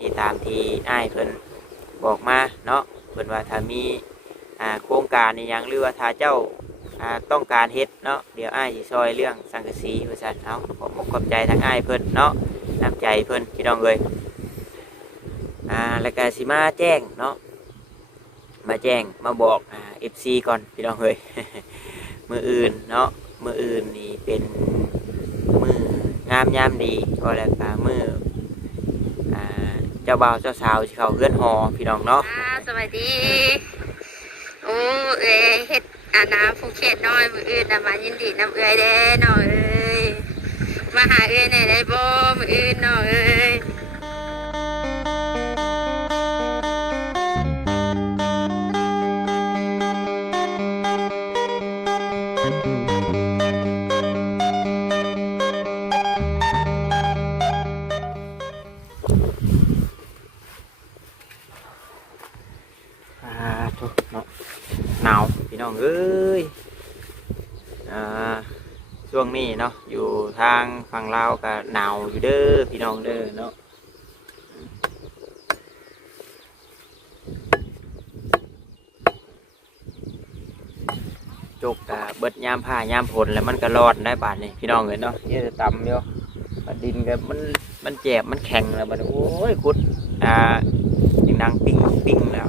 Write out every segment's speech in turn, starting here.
นี่ตามที่อ้ายเพิ่นบอกมาเนาะเพิ่นว่าถ้ามีโครงการอีหยังหรือว่าถ้าเจ้าต้องการเฮ็ดเนาะเดี๋ยวอ้ายสิซอยเรื่องสังกะสีว่าซั่นเอาขอบขอบใจทางอ้ายเพิ่นเนาะน้ำใจเพิ่นพี่น้องเอ้ยแล้วก็สิมาแจ้งเนาะมาแจ้งมาบอกFC ก่อนพี่น้องเอ้ย มื้ออื่นเนาะมื้ออื่นนี่เป็นมื้องามยามดีก็แล้วก็มื้อเจ้าบ่าวเจ้าสาวสิเข้าเฮือนหอพี่น้องเนาะสวัสดีโอ้เฮ็ดน้ำภูเก็ตน้อยมืออื่นมายินดีน้ำเด้น้องมาหาไหนได้บ่มืออื่นน้องทุกเนาะหนาวพี่น้องเอ้ยช่วงนี้เนาะอยู่ทางฝั่งลาวก็หนาวอยู่เด้อพี่น้องเด้อเนาะจกเบิดยามผ้ายามฝนแล้วมันก็รอดได้บาดนี่พี่น้องเอ้ยเนาะนี่จะต่ำอยู่ดินก็มันแจบมันแข็งแล้วบัดโอ้ยขุดยังดังปิ้งปิ้งแล้ว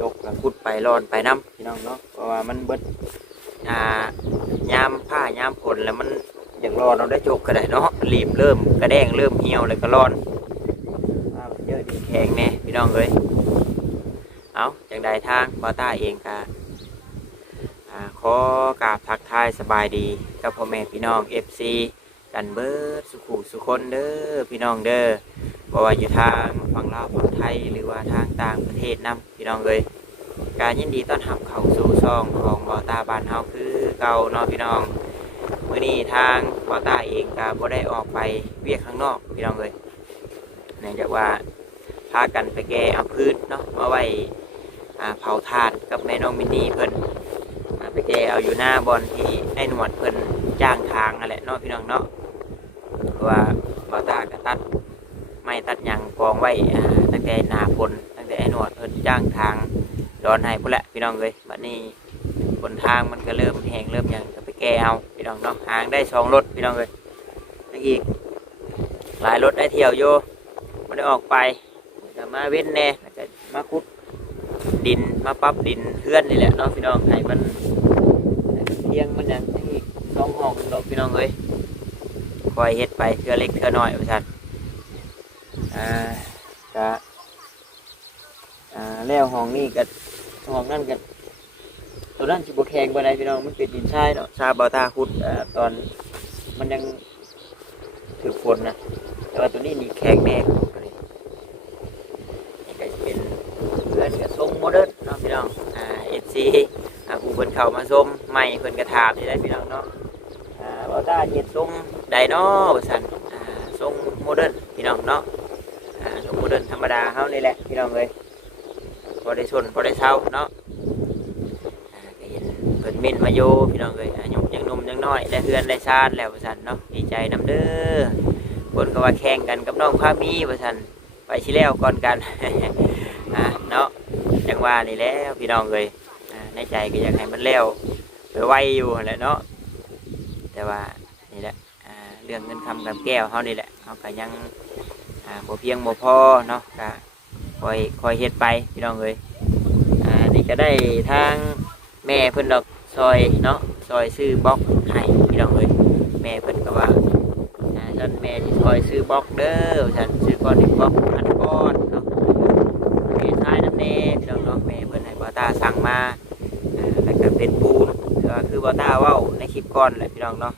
จกแล้วขุดไปรอนไปน้ำพี่น้องเนาะเพราะว่ามันเบิดยามผ้ายามฝนแล้วมันอย่างรอนเราได้จกก็ได้เนาะรีบเริ่มกระแดงเริ่มเหี่ยวเลยก็รอนเยอะดินแข็งแน่พี่น้องเลยเอาจังใดทางบอต้าเองกะขอกราบทักทายสบายดีกับพ่อแม่พี่น้อง FC กันเบิดสุขุสุคนเด้อพี่น้องเด้อบ่ว่าอยู่ทางฝั่งลาวฝั่งไทยหรือว่าทางต่างประเทศนํพี่น้องเลยการยินดีต้อนรับเข้าสู่ช่องของบอต้าบ้านเฮาคือเก่าเนาะพี่น้องมื้อนี้ทางบอต้าเองก็บ่ได้ออกไปเวียกข้างนอกพี่น้องเลยเนื่องจากว่าพากันไปแก้เอาพื้นเนาะมาไว้เผาถ่านกับแม่น้องมินนี่เพิ่นไปแก้เอาอยู่หน้าบอลที่ไอ้หนวดเพิ่นจ้างทางนั่นแหละเนาะพี่น้องเนาะเพราะว่าบอต้าก็ตัดไม่ตัดหยังกองไว้ตั้งแต่หน้าฝนตั้งแต่ไอ้หนวดเพิ่นจ้างทางดอนให้พุ่นแหละพี่น้องเลยบัดนี้บนทางมันก็เริ่มแห้งเริ่มหยังก็ไปแก้เอาพี่น้องเนาะหางได้2 รถพี่น้องเลยอีกหลายรถได้เที่ยวโยไม่ได้ออกไปแต่มาเว้นแน่แล้วก็มาขุดดินมาปรับดินเพื่อนนี่แหละเนาะพี่น้องให้มันเที่ยงมันยังอีก2 ห้องเนาะพี่น้องเลยคอยเฮ็ดไปเทื่อเล็กเทื่อน้อยว่าซั่นก็แล้วห้องนี้กับห้องนั่นกับตัวนั้นสิบแข็งบ่ได้พี่น้องมันเป็นดินทรายเนาะชาบาตาขุดตอนมันยังถือฝนนะแต่ว่าตัวนี้นี่แข็งแน่นี่ก็จะเป็นเพื่อนกับทรงโมเดิร์นเนาะพี่น้องFC ผู้เพิ่นเข้ามาชมใหม่เพิ่นกระถามนี่ได้พี่น้องเนาะบาตาเฮ็ดทรงใดเนาะว่าซั่นทรงโมเดิร์นพี่น้องเนาะทรงโมเดิร์นธรรมดาเฮานี่แหละพี่น้องเอ้ยพอได้ชนพอได้เช้าเนาะเพิ่นมินมาโยพี่น้องเลยอายุยังหนุ่มยังน้อยได้เฮือนได้ชาติแล้วว่าซั่นเนาะดีใจนำเด้อคนก็ว่าแข่งกันกับน้องพามีว่าซั่นไปชิแล้วก่อนกัน เนาะจังว่านี่แล้วพี่น้องเลยในใจก็อยากให้มันแล้วไปไวอยู่แหละเนาะแต่ว่านี่แหละเรื่องเงินคำกับแก้วเฮานี่แหละเฮาก็ยังบ่เพียงบ่พอเนาะก็คอยเฮ็ดไปพี่น้องเลยนี่ก็ได้ทางแม่เพิ่นดอกซอยเนาะซอยซื้อบล็อกให้พี่น้องเลยแม่เพิ่นก็ว่าฉันแม่ที่ซอยซื้อบล็อกเด้อฉันซื้อก้อน1 บล็อก1,000 ก้อนเนาะแม่ชายนั่นแน่พี่น้องเนาะแม่เพิ่นให้บอต้าสั่งมาแล้วก็เป็นปูนก็คือบอต้าเว้าในคลิปก่อนแหละพี่น้องเนาะ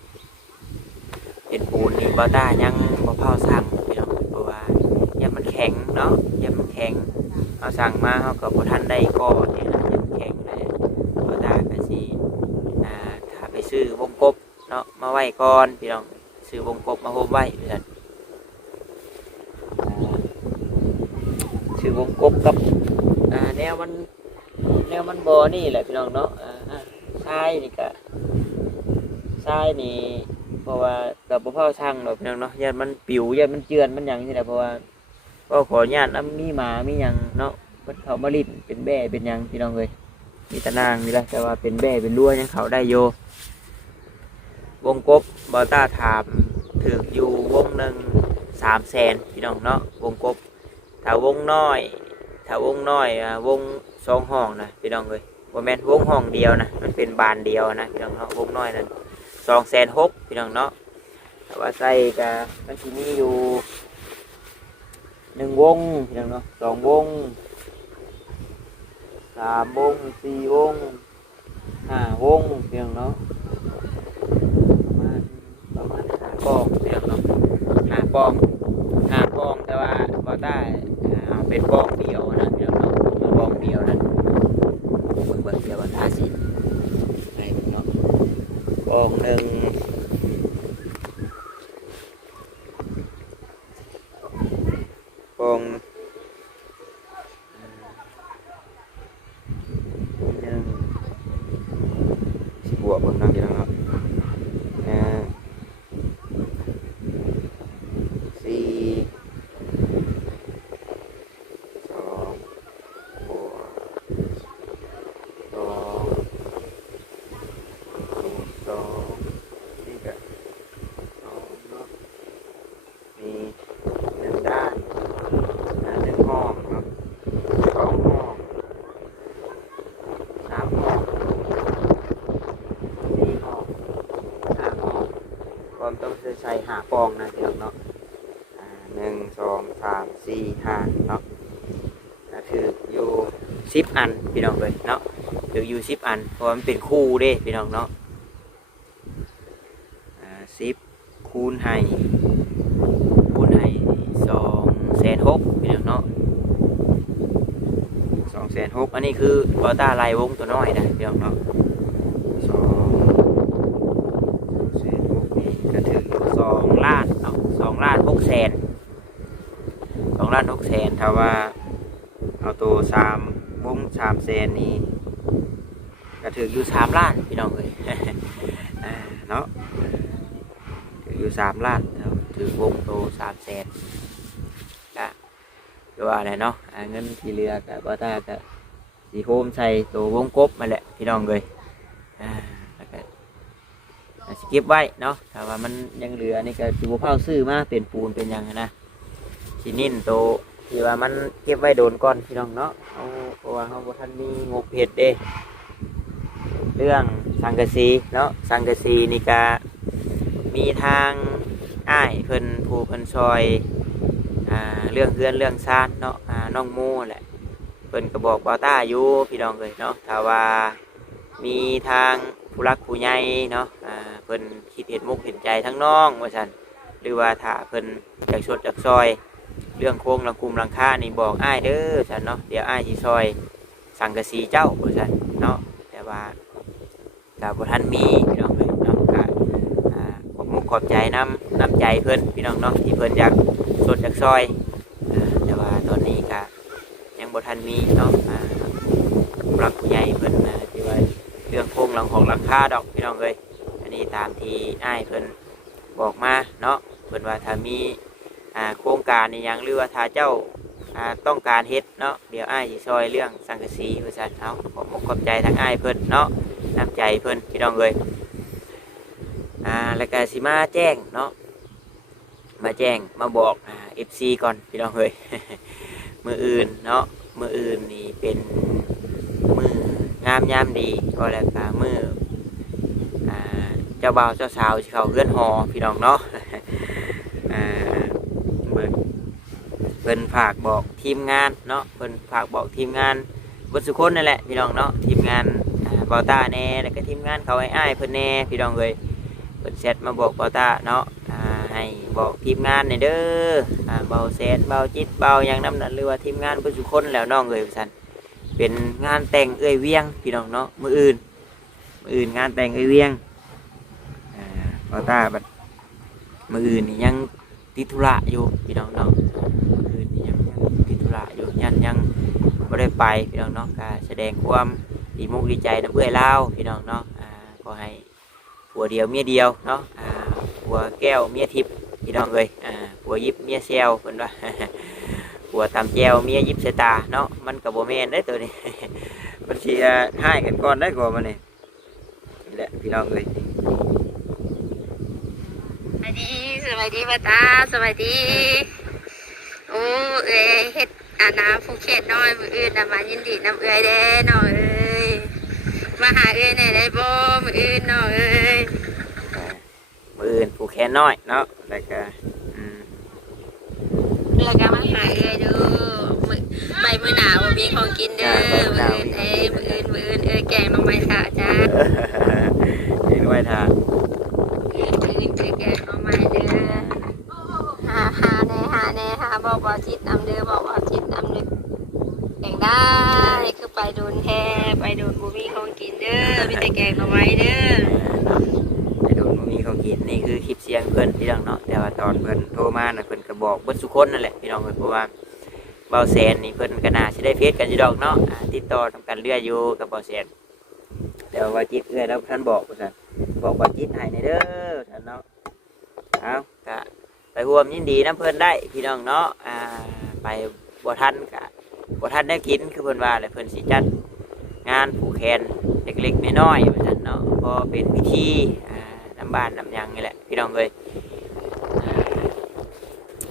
เป็นปูนนี่บอต้ายังบ่เผาสั่งพี่น้องเพราะว่ายังมันแข็งเนาะยังมันแข็งเอาสั่งมาเขาก็บ่ทันได้ก่อนี่นะยังแข็งเลยบอต้าก็สิถ้าไปซื้อวงกบ เนาะมาไว้ก่อนพี่น้องซื้อวงกบมาโฮมไว้พี่น้องซื้อวงกบกับแนวมันบ่นี่แหละพี่น้องเนาะทรายนี่ก็ทรายนี่เพราะว่ากับบ่เผาช่างดอกพี่น้องเนาะยันมันปิวยันมันเจือนมันหยังนี่แหละเพราะว่าก็ขออนุญาตมีหมามีหยังเนาะเพิ่นเข้ามาลิ้นเป็นแบ่เป็นหยังพี่น้องเอ้ยมีตะนางนี่แหละแต่ว่าเป็นแบ่เป็นรั่วยังเข้าได้อยู่วงกบบอต้าถามถึกอยู่วงหนึ่ง300,000พี่น้องเนาะวงกบถ้าวงน้อยวง2ห้องนะพี่น้องเอ้ยบ่แม่นวงห้องเดียวนะมันเป็นบานเดียวนะพี่น้องเนาะวงน้อยนั้น260,000พี่น้องเนาะแต่ว่าใส่ก็มันสิมีอยู่1วงพี่น้องเนาะ2วง3วง4วง5วงพี่น้องเนาะประมาณ5ปองพี่น้องเนาะ5ปองแต่ว่าบ่ได้เอาเป็นปองเดียวนะพี่น้องเนาะปองเดียวนั้นเบิ่งเดี๋ยวว่าทาสิให้พี่น้องปองหนึ่งปองหนึ่งสิบวกเบิ่งเนาะพี่น้องเนาะสี่สองบวกสองสองนี่ก็สองเนาะมีหนึ่งด้านหนึ่งห้องเนาะสองห้อง3ห้อง4ห้อง5ห้องความต้องใช้5ปองนะพี่น้องเนาะ1 2 3 4 5เนาะถืออยู่10 อันพี่น้องเลยเนาะถืออยู่10 อันเพราะมันเป็นคู่เด้พี่น้องเนาะ10คูณให้260,000พี่น้องเนาะ260,000อันนี้คือบอต้าลายวงตัวน้อยนะพี่น้องเนาะ260,000นี่ก็ถืออยู่2 ล้านเนาะ2,600,000ถ้าว่าเอาตัว3วง300,000นี่ก็ถืออยู่3 ล้านพี่น้องเลยเนาะถืออยู่3 ล้านถือวงตัว300,000ก็ดูว่าอะไรเนาะเงินที่เหลือกับบอต้าก็สีโฮมใส่ตัววงกบมาแหละพี่น้องเลยแล้วก็สเก็บไว้เนาะถ้าว่ามันยังเหลือนี่ก็สิบ่เผาซื้อมาเป็นปูนเป็นยังนะสินิ่นโตที่ว่ามันเก็บไว้โดนก่อนพี่น้องเนาะเพราะว่าเขาบ่ทันมีงบเฮ็ดเด้เรื่องสังกะสีเนาะสังกะสีนี่ก็มีทางอ้ายเพิ่นผู้เพิ่นซอยเรื่องเฮือนเรื่องซานเนาะน้องโมแหละเพิ่นก็บอกบ่าวต้าอยู่พี่น้องเลยเนาะถ้าว่ามีทางผู้รักผู้ใหญ่เนาะเพิ่นคิดเห็นมุกเห็นใจทั้งน้องว่าซั่นหรือว่าถ้าเพิ่นอยากชดอยากซอยเรื่องโค้งหลังคุมหลังคานี่บอกอ้ายเด้อซั่นเนาะเดี๋ยวอ้ายสิซอยสังกะสีเจ้าว่าซั่นเนาะแต่ว่าถ้าบ่ทันมีพี่น้องเลยเนาะก็ขอบมุกขอบใจน้ำใจเพิ่นพี่น้องเนาะที่เพิ่นอยากชดอยากซอยแต่ว่าตอนนี้ก็ยังบ่ทันมีเนาะผู้รักผู้ใหญ่เพิ่นที่ว่าเรื่องโค้งหลังของหลังคาดอกพี่น้องเลยอันนี้ตามที่อ้ายเพิ่นบอกมาเนาะเพิ่นว่าถ้ามีโครงการนี่ยังหรือว่าถ้าเจ้าต้องการเฮ็ดเนาะเดี๋ยวอ้ายสิซอยเรื่องสังกะสีว่าซั่นเอาขอบมุกขอบใจทางอ้ายเพิ่นเนาะน้ำใจเพิ่นพี่น้องเลยแล้วก็สิมาแจ้งเนาะมาแจ้งมาบอกFC ก่อนพี่น้องเลย มืออื่นเนาะมืออื่นนี่เป็นมืองามยามดีก็แล้วก็มือเจ้าบ่าวเจ้าสาวที่เขาเฮือนหอพี่น้องเนาะเพิ่นฝากบอกทีมงานเนาะเพิ่นฝากบอกทีมงานบนสุคนนั่นแหละพี่น้องเนาะทีมงานบ่าวต้าแน่แล้วก็ทีมงานเขาอ้ายเพิ่นแน่พี่น้องเลยเพิ่นแชทมาบอกบ่าวต้าเนาะให้บอกทีมงานนี่เด้อเบาแสนเบาจิตเบาอย่างน้ำนั้นหรือว่าทีมงานบนสุคนแล้วน้องเลยสันเป็นงานแต่งเวียงพี่น้องเนาะมืออื่นงานแต่งเวียง บ่ตาบัดมื้ออื่นนี่ยังติดธุระอยู่พี่น้องเนาะมื้ออื่นนี่ยังติดธุระอยู่ยังบ่ได้ไปพี่น้องเนาะก็แสดงความดีมุกดีใจนำเอื้อยลาวพี่น้องเนาะขอให้ผัวเดียวเมียเดียวเนาะผัวแก้วเมียทิพย์พี่น้องเอ้ยผัวยิบเมียแซวเพิ่นว่า ผัวตามแจวเมียยิบใส่ตาเนาะมันก็บ่แม่นเด้อตัวนี้ มันสิให้กันก่อนได้ก่อนมันนี่แหละพี่น้องเอ้ย สวัสดีป้าตาสวัสดีโอ้เอ้ยเฮ็ดน้ำภูเก็ตน้อยมืออื่นมายินดีน้ำเอ้ยเด้น้องเอ้ยมาหาเอ้ยไหนได้บ่มืออื่นน้องเอ้ย มื้ออื่นผูกแขนน้อยเนาะแล้วก็แล้วก็มาหาเอ้ยดูไปมื้อหนาวมีของกินเด้อมืออื่นมืออื่นเอ้ยแกงน้องไม้ถาจ้า เห็นไว้ท่า มืออื่นแกงน้องไม้เด้อหาแน่บอกว่าจิตนำเด้อบอกว่าจิตนำเด้อแกงได้คือไปโดนแท้ไปโดนบ่มีของกินเด้อมีแต่แกงน้องไม้เด้อ ไปโดนบ่มีของกินนี่คือคลิปเสียงเพิ่นพี่น้องเนาะแต่ว่าตอนเพิ่นโทรมาน่ะเพิ่นก็บอกเบิดทุกคนนั่นแหละพี่น้องเอ้ยเพราะว่าเบาแสนนี่เพิ่นก็น่าสิได้เฟซกันอยู่ดอกเนาะติดต่อทำกันเรื่อยอยู่กับเบาแสนแต่ว่าจิตเอื้อยแล้วท่านบอกว่าซั่นบอกว่าจิตให้ในเด้อท่านเนาะเอาก็ไปร่วมยินดีนํเพิ่นได้พี่น้องเนาะไปบ่ทันก็บ่ทันได้กินคือเพิ่นว่าแหละเพิ่นสิจัดงานผูกแขนเล็กๆน้อยๆว่าซั่นเนาะพอเป็นพิธีน้ำบ้านน้ำหยังนี่แหละพี่น้องเอ้ย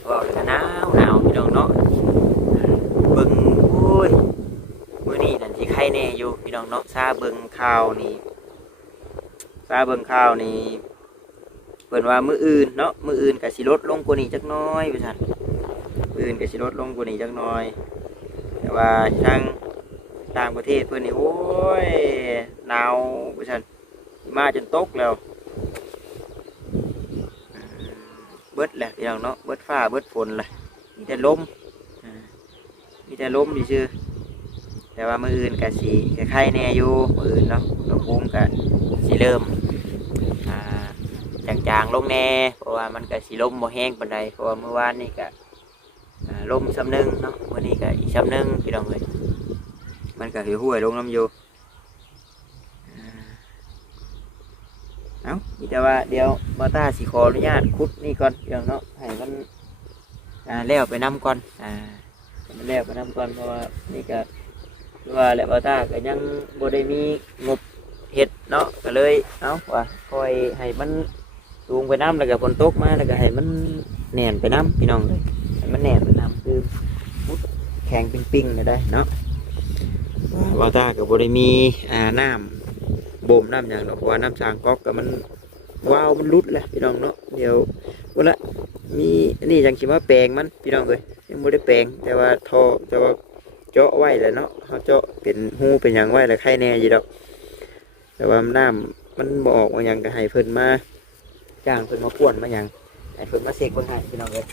บอกเลยหนาวพี่น้องเนาะเบิ่งโอ้ยมื้อนี้นั่นสิไข่แน่อยู่พี่น้องเนาะซาเบิ่งข่าวนี่เพิ่นว่ามื้ออื่นเนาะมื้ออื่นก็สิลดลงกว่านี้จักหน้อยว่าซั่นมื้ออื่นก็สิลดลงกว่านี้จักหน้อย แต่ว่าทางต่างประเทศเพิ่นนี่โอ้ยหนาวว่าซั่นมาจนตกแล้วเบิดแหละพี่น้องเนาะเบิดฟ้าเบิดฝนแหละมีแต่ลมซื่อๆแต่ว่ามื้ออื่นก็สิคล้ายๆแน่อยู่มื้ออื่นเนาะอุณหภูมิก็สิเริ่มจางๆลงแน่เพราะว่ามันก็สิลมบ่แห้งปานใดเพราะว่าเมื่อวานนี่ก็ลมซ้ำนึงเนาะมื้อนี้ก็อีกซ้ำนึงพี่น้องเอ้ยมันก็หิวห้วยลงน้ำอยู่เอาแต่ว่าเดี๋ยวมาตาสิขออนุญาตคุดนี่ก่อนพี่น้องเนาะให้มันแล้วไปนำก่อนมันแล้วไปนำก่อนเพราะว่านี่ก็ว่าแล้วมาตาก็ยังบ่ได้มีงบเห็ดเนาะก็เลยเอาว่าคอยให้มันสูงไปน้ำแล้วก็ฝนตกมาแล้วก็ให้มันแน่นไปน้ำพี่น้องเลยให้มันแน่นไปน้ำคือมุดแข็งปิ้งๆได้เนาะว่าตาก็บ่ได้มีน้ำบ่มน้ำอย่างเนาะเพราะว่าน้ำสางก๊อกก็มันว้าวมันรุดแหละพี่น้องเนาะเดี๋ยววันละมีนี่จังคิดว่าแปลงมันพี่น้องเลยยังไม่ได้แปลงแต่ว่าท่อแต่ว่าเจาะไว้แล้วเนาะเขาเจาะเป็นหูเป็นอย่างไว้แล้วไข่แน่อยู่ดอกแต่ว่าน้ำมันบออกมาอย่างก็ให้เพิ่นมาจ้างเพิ่นมาป่วนมาอย่างให้เพิ่นมาเสกเพิ่นให้พี่น้องเลย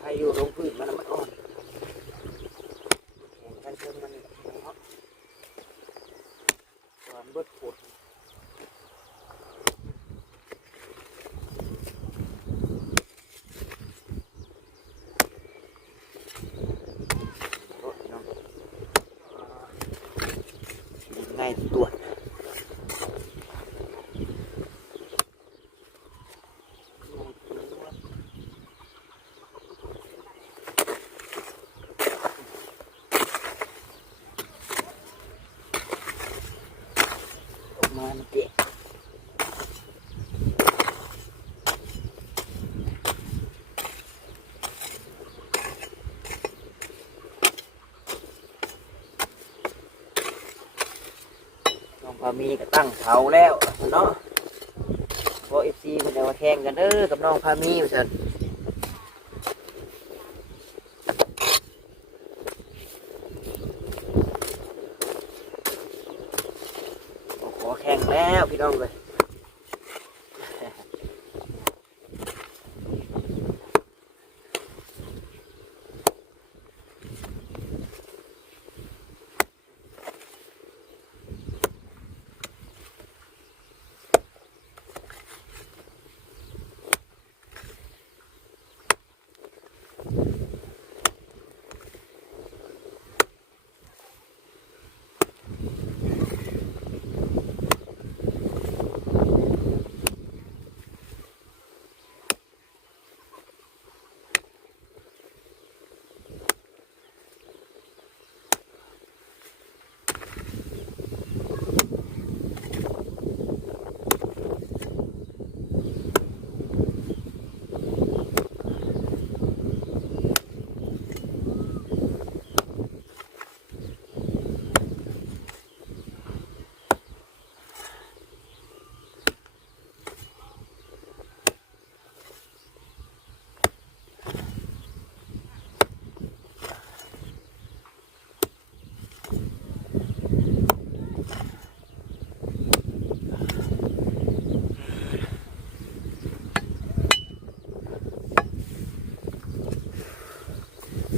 ให้อยู่ลงพื้นมันอ่อนแข็งกันเชิงมันเนาะตอนเบิดปวดง่ายตัวมาเด็ก ว่ามีก็ตั้งเสาแล้วเนาะเพราะ FC เพิ่นได้มาแข่งกันเด้อกับน้องพามีว่าซั่นขอแข่งแล้วพี่น้องเลย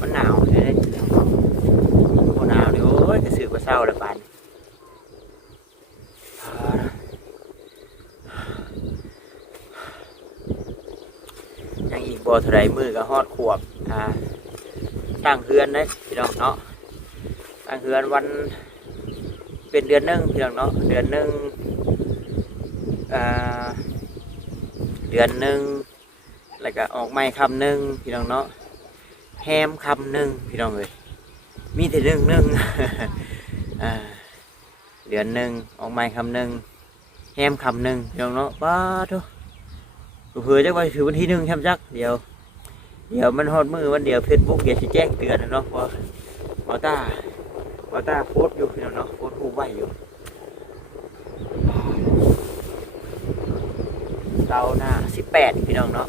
มันหนาวเลยมันหนาวเลยโอ้ยกระสือกระเศร้าเลยปานยังอีกบ่เท่าไรมือก็ฮอดขวบตั้งเฮือนเลยพี่น้องเนาะตั้งเฮือนวันเป็นเดือนหนึ่งพี่น้องเนาะเดือนหนึ่งเดือนหนึ่งแล้วก็ออกไม้คำหนึ่งพี่น้องเนาะแฮมคำหนึ่งพี่น้องเลยมีแต่เรื่องหนึ่ง เดือนหนึ่งออกไม้คำหนึ่งแฮมคำหนึ่งพี่น้องเนาะป้าทุกเผื่อจะไปถือวันที่หนึ่งแฮมจักเดี๋ยวมันฮอดมือวันเดียวเฟซบุ๊กเดี๋ยวจะแจ้งเตือนเนาะเพราะบอต้าโพสต์อยู่พี่น้องเนาะโพสต์รูปไว้อยู่เตาหน้า18พี่น้องเนาะ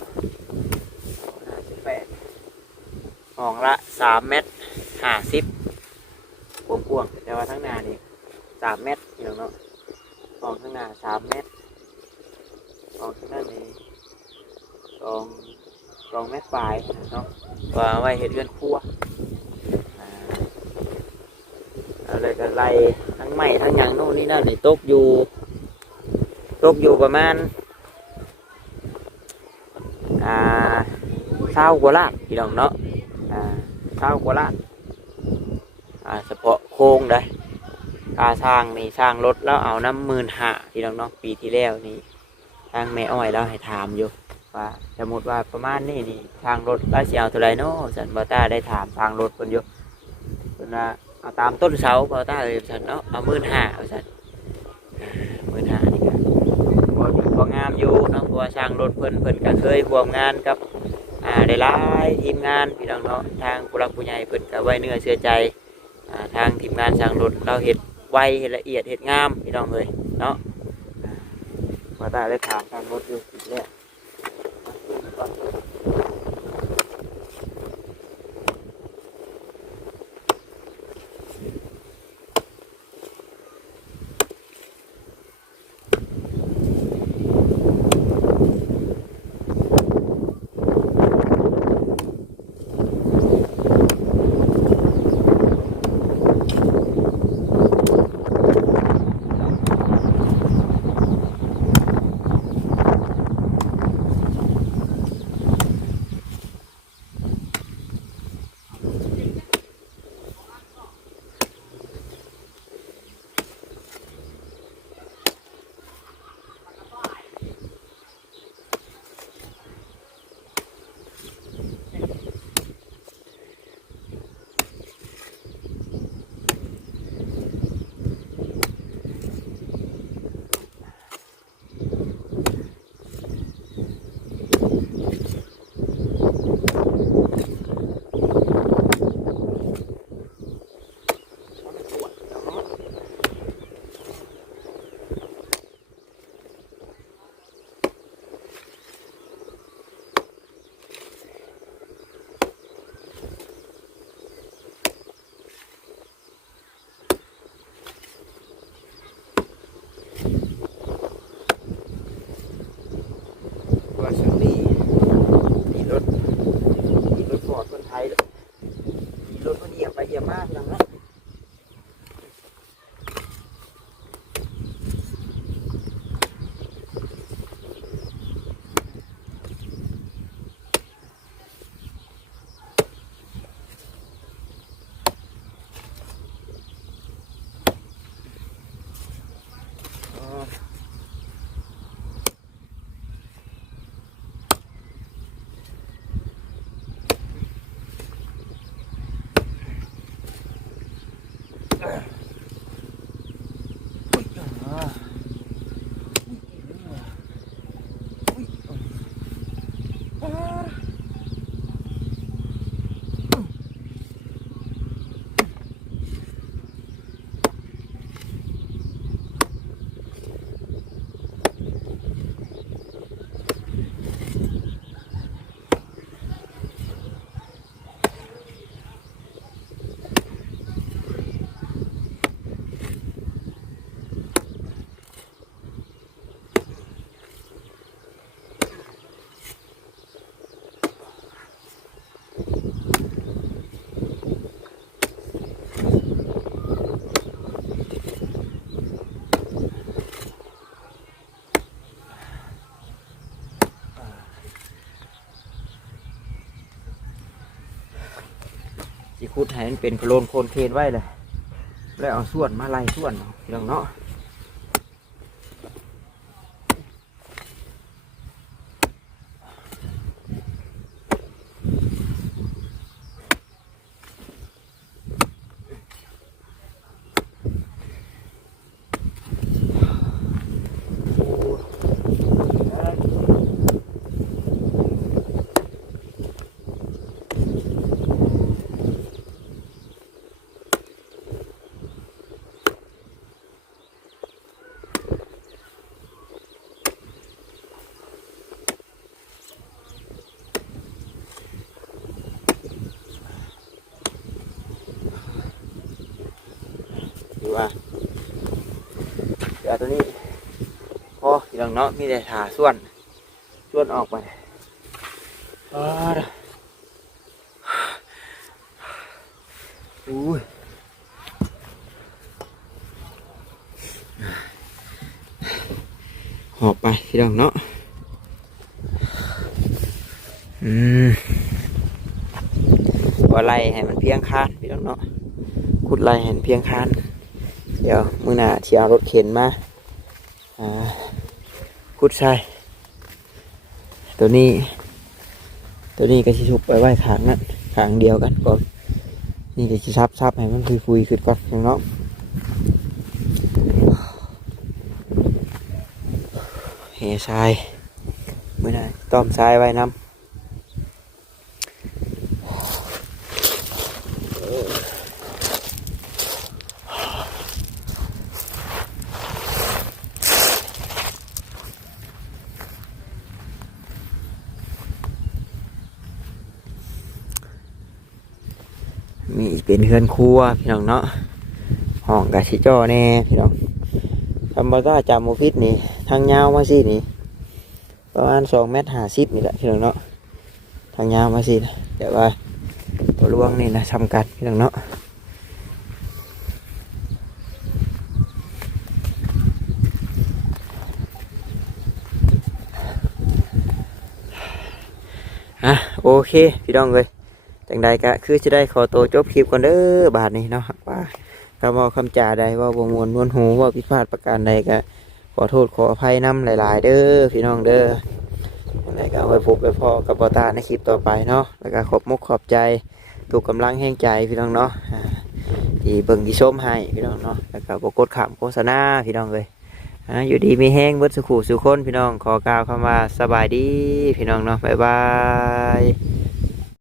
หน้า18ห้องละ3 เมตร 50กว้างๆแต่ว่าทั้งหน้านี่3 เมตรพี่น้องเนาะห้องข้างหน้า3 เมตรห้องข้างหน้านี่2 เมตรปลายเนาะว่าไว้เห็ดเรือนครัวอะไรกันไรทั้งไม้ทั้งหยังโน่นนี่นั่นนี่ตกอยู่ประมาณ20 กว่าล้านพี่น้องเนาะ20 กว่าล้านเฉพาะโครงได้สร้างนี่สร้างรถแล้วเอาน้ำ15,000พี่น้องเนาะปีที่แล้วนี่ทางแม่อ้อยแล้วให้ถามอยู่ว่าสมมติว่าประมาณนี้นี่ทางรถก็จะเอาเท่าไรเนาะสันบอต้าได้ถามทางรถคนอยู่คนว่าเอาตามต้นเสาบอต้าเลยสันเนาะเอา15,000สัน15,000นี่ครับพองามอยู่เนาะเพราะว่าสร้างรถเพิ่นก็เคยร่วมงานกับได้หลายทีมงานพี่น้องเนาะทางผู้หลักผู้ใหญ่เพิ่นก็ไว้เนื้อเชื่อใจทางทีมงานสร้างรถเราเห็ดไวเห็ดละเอียดเห็ดงามพี่น้องเลยเนาะบอต้าได้ถามทางรถอยู่อีกแล้ว มาพี่น้องเนาะสิขุดให้มันเป็นโคลนโคนเคนไว้เลยแล้วเอาส่วนมาไล่ส่วนเนาะพี่น้องเนาะดูว่าเดี๋ยวตัวนี้พอพี่น้องเนาะมีแต่ถาส่วนออกไปอุ้ยหอบไปพี่น้องเนาะว่าไล่ให้มันเพียงคานพี่น้องเนาะขุดไล่ให้มันเพียงคานเดี๋ยวมื้อหน้าเที่ยวรถเข็นมาขุดใส่ตัวนี้ก็สิชุบไปไว้ขางนั้นขางเดียวกันก่อนนี่เดี๋ยวสิซับให้มันฟุยๆขึ้นก่อนพี่น้องเฮทรายมื้อหน้าต้มทรายไว้น้ำมีเป็นเฮือนครัวพี่น้องเนาะห้องกะชิจ่อแน่พี่น้องธรรมดาจำโมพิษนี่ทางยาวมาสินี่ประมาณ2,50 เมตรนี่แหละพี่น้องเนาะทางยาวมาสิเดี๋ยวว่าตัวลวงนี่นะทำกันพี่น้องเนาะโอเคพี่น้องเลยจังใดก็คือจะได้ขอตัวจบคลิปก่อนเด้อบาทนี้เนาะว่าคำว่าคำจ่าใดว่าบ่มวนนวลหูว่าผิดพลาดประการใดก็ขอโทษขออภัยนำหลายๆเด้อพี่น้องเด้ออะไรก็เอาไว้พบไปพอกับบ่ตาในคลิปต่อไปเนาะแล้วก็ขอบมุกขอบใจถูกกำลังแห่งใจพี่น้องเนาะที่เบิ่งที่ชมให้พี่น้องเนาะแล้วก็บ่กดขามโฆษณาพี่น้องเลยอยู่ดีมีแห้งเบิดสุขุสุคนพี่น้องขอกล่าวคำว่าสบายดีพี่น้องเนาะบ๊ายบาย